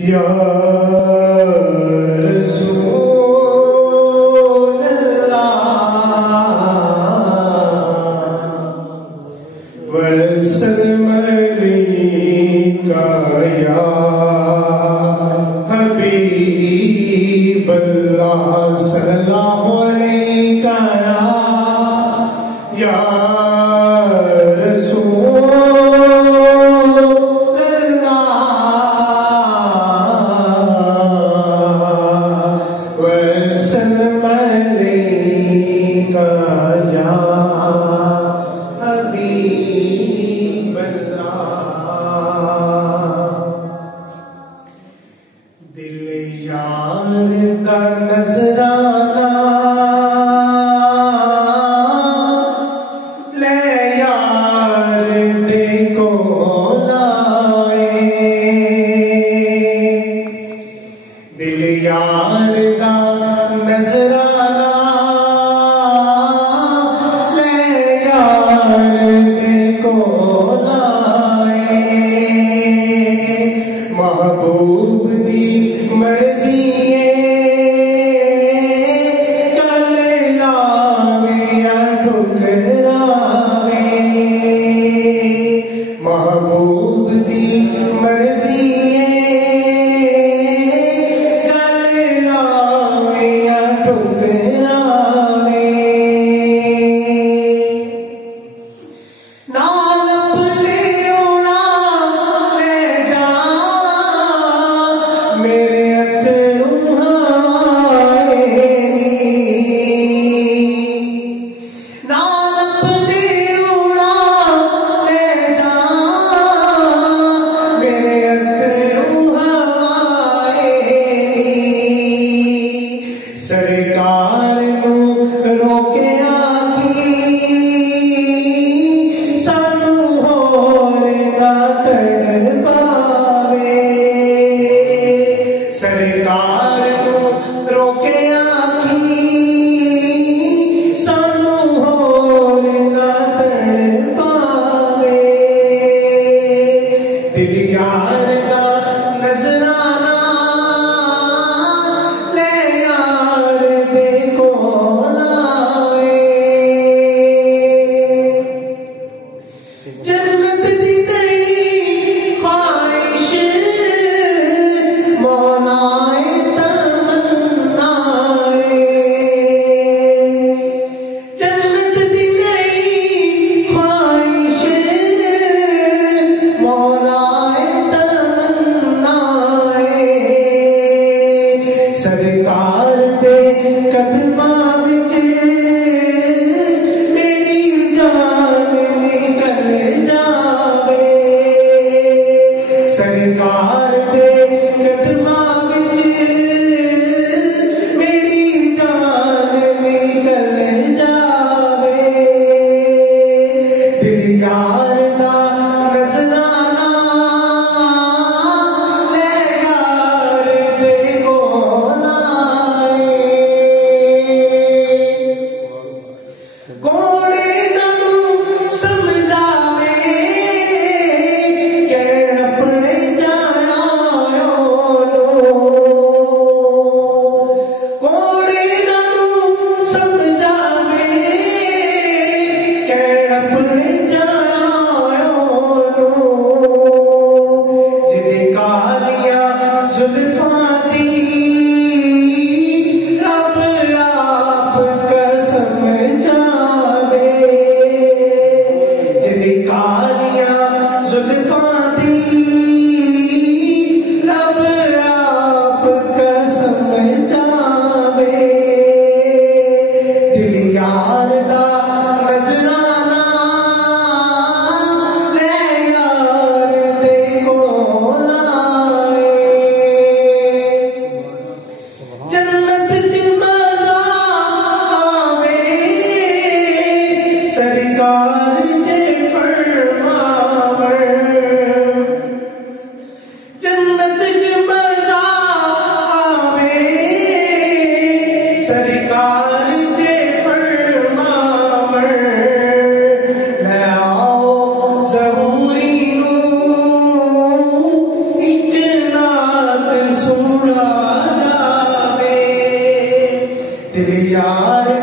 या रसूल अल्लाह वसल्लम अलैका या हबीब अल्लाह सल्लल्लाहु अलैका या नजराना ले यार देखो लाए दिल यार दा नजराना ले यार देखो लाए महबूब दी मर्जी महबूब दी मर्जी गल लावे या ठुकरावे नाल अपने रोना ले जा मेरे अथरू हवाए नाल अपने सरकार नू रोके आखी सानू होर ना तड़ पावे सरकार नू रोके आखी सानू होर ना तड़ पावे दिल यार दा नजराना जन्नत दी तेरी ख्वाहिश मौलाए तमन्नाए जन्नत दी तेरी ख्वाहिश मौलाए तमन्नाए दिल यार